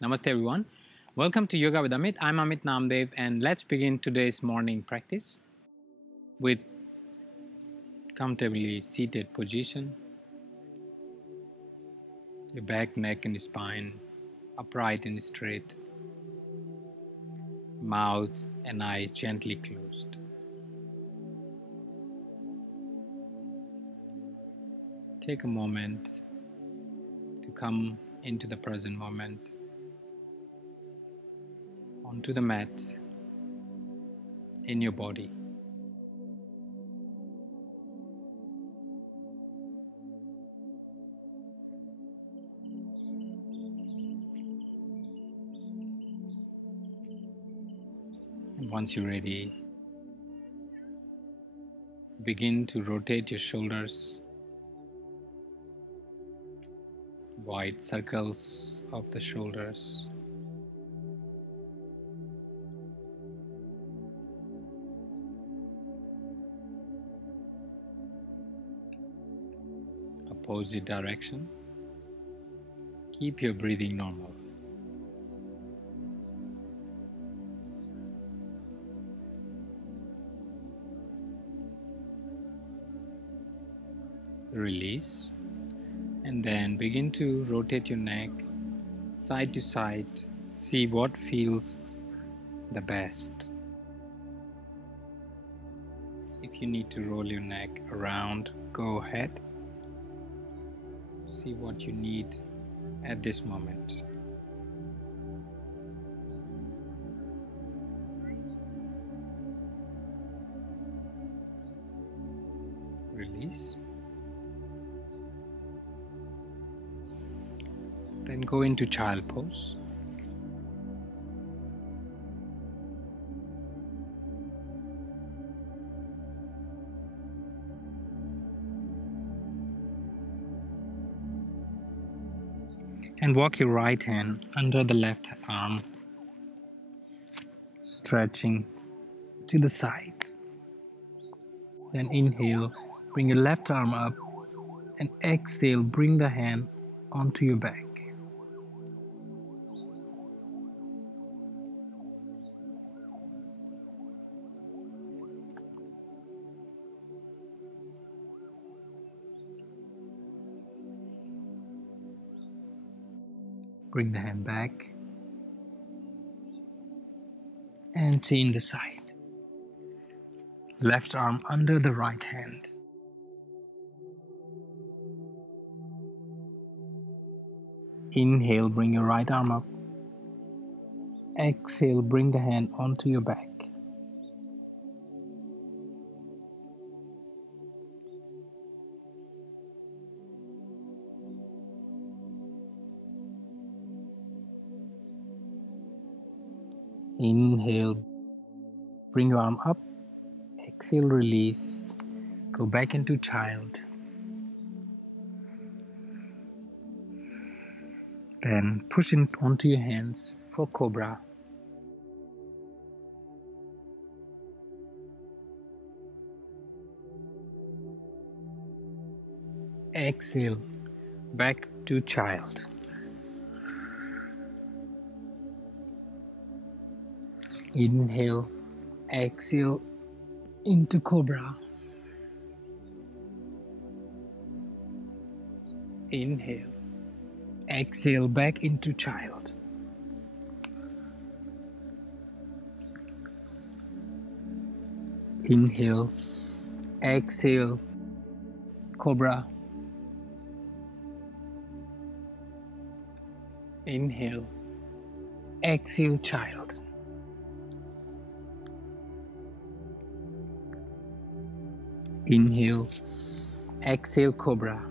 Namaste everyone. Welcome to Yoga with Amit. I'm Amit Namdev and let's begin today's morning practice with comfortably seated position. Your back, neck and spine upright and straight. Mouth and eyes gently closed. Take a moment to come into the present moment onto the mat in your body. And once you're ready, begin to rotate your shoulders, wide circles of the shoulders. Opposite direction. Keep your breathing normal. Release and then begin to rotate your neck side to side. See what feels the best. If you need to roll your neck around, go ahead. See what you need at this moment. Release. Then go into child pose. And walk your right hand under the left arm, stretching to the side. Then inhale, bring your left arm up, and exhale, bring the hand onto your back. Bring the hand back and change the side. Left arm under the right hand. Inhale, bring your right arm up. Exhale, bring the hand onto your back. Inhale, bring your arm up. Exhale, release. Go back into child. Then push it onto your hands for cobra. Exhale, back to child. Inhale, exhale into cobra. Inhale, exhale back into child. Inhale, exhale, cobra. Inhale, exhale, child. Inhale, exhale, cobra.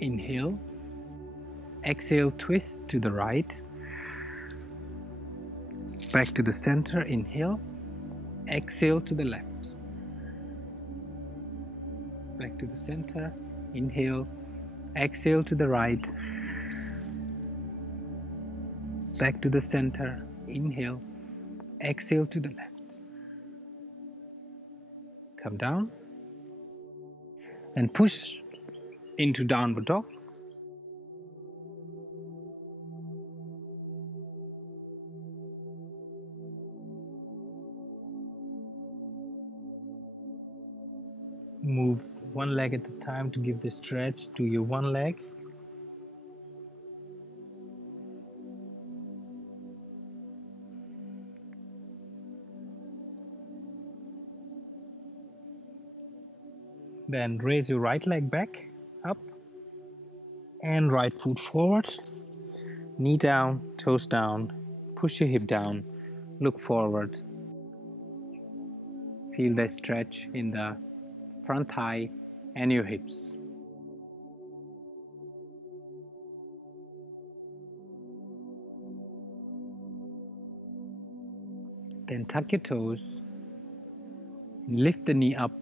Inhale, exhale, twist to the right. Back to the center, inhale, exhale to the left. Back to the center, inhale, exhale to the right. Back to the center, inhale, exhale to the left. Come down and push into downward dog. Move one leg at a time to give the stretch to your one leg. Then raise your right leg back, up, and right foot forward. Knee down, toes down, push your hip down, look forward. Feel the stretch in the front thigh and your hips. Then tuck your toes, lift the knee up,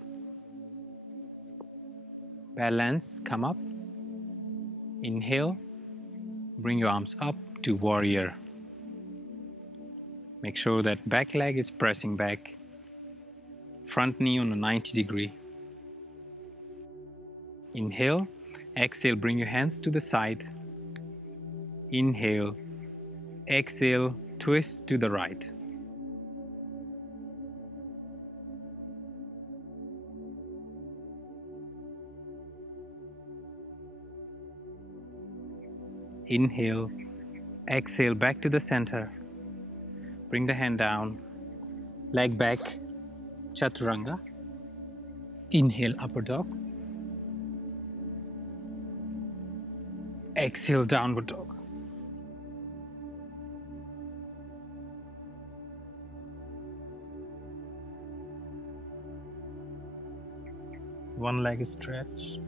balance, come up, inhale, bring your arms up to warrior. Make sure that back leg is pressing back, front knee on a 90 degree. Inhale, exhale, bring your hands to the side. Inhale, exhale, twist to the right. Inhale, exhale, back to the center. Bring the hand down, leg back, chaturanga. Inhale, upper dog. Exhale, downward dog. One leg stretch.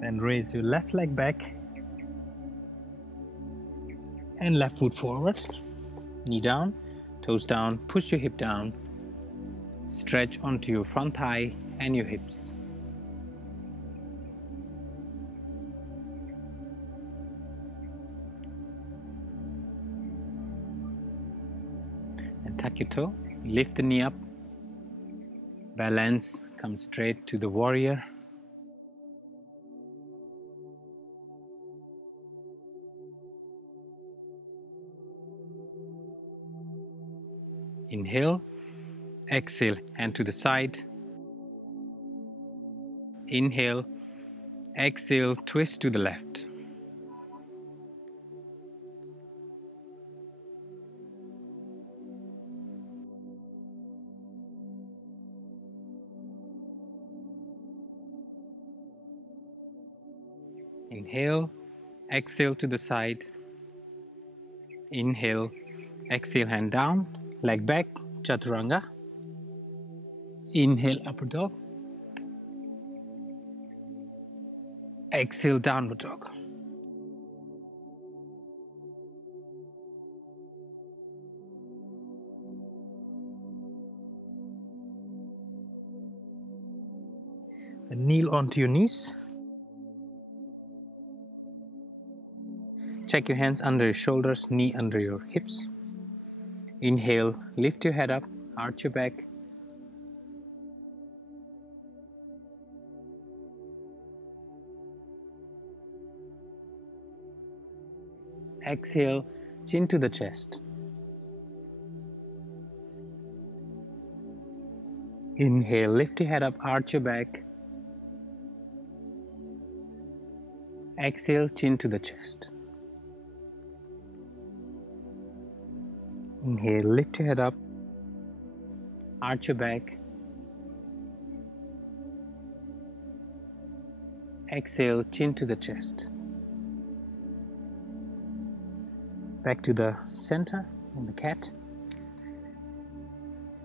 Then raise your left leg back and left foot forward. Knee down, toes down, push your hip down. Stretch onto your front thigh and your hips. And tuck your toe, lift the knee up. Balance, come straight to the warrior. Inhale, exhale, hand to the side. Inhale, exhale, twist to the left. Inhale, exhale to the side. Inhale, exhale, hand down, leg back, chaturanga. Inhale, upper dog. Exhale, downward dog. Then kneel onto your knees. Check your hands under your shoulders, knee under your hips. Inhale, lift your head up, arch your back. Exhale, chin to the chest. Inhale, lift your head up, arch your back. Exhale, chin to the chest. Inhale, lift your head up, arch your back. Exhale, chin to the chest. Back to the center in the cat.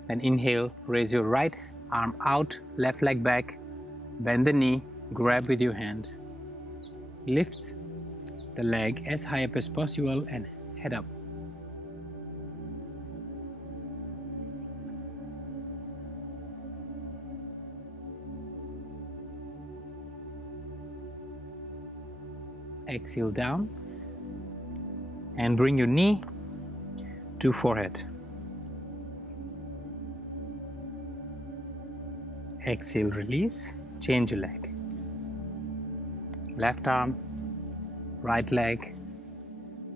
Then inhale, raise your right arm out, left leg back, bend the knee, grab with your hand. Lift the leg as high up as possible and head up. Exhale down and bring your knee to forehead. Exhale, release, change your leg. Left arm, right leg,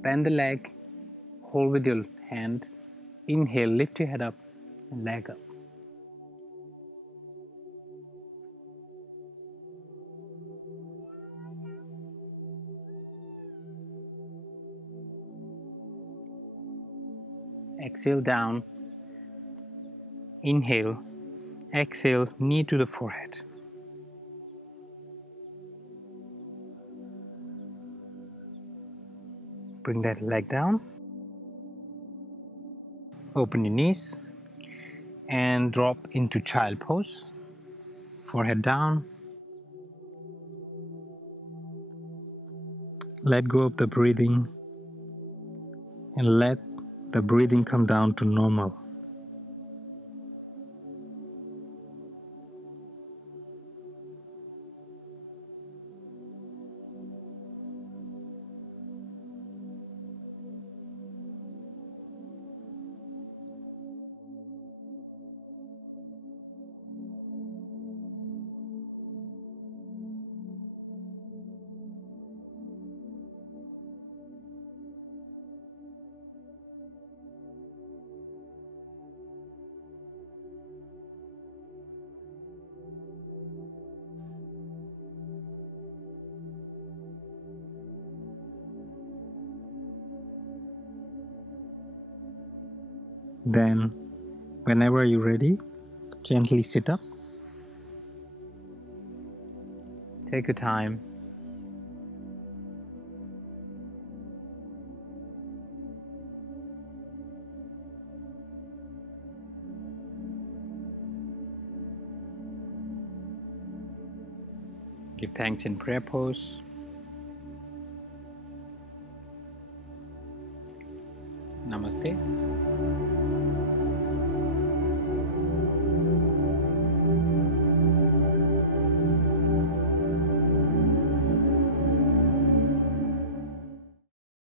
bend the leg, hold with your hand. Inhale, lift your head up and leg up. Exhale down. Inhale, exhale, knee to the forehead. Bring that leg down. Open your knees and drop into child pose. Forehead down. Let go of the breathing and let the breathing come down to normal. Then, whenever you're ready, gently sit up. Take your time. Give thanks in prayer pose. Namaste.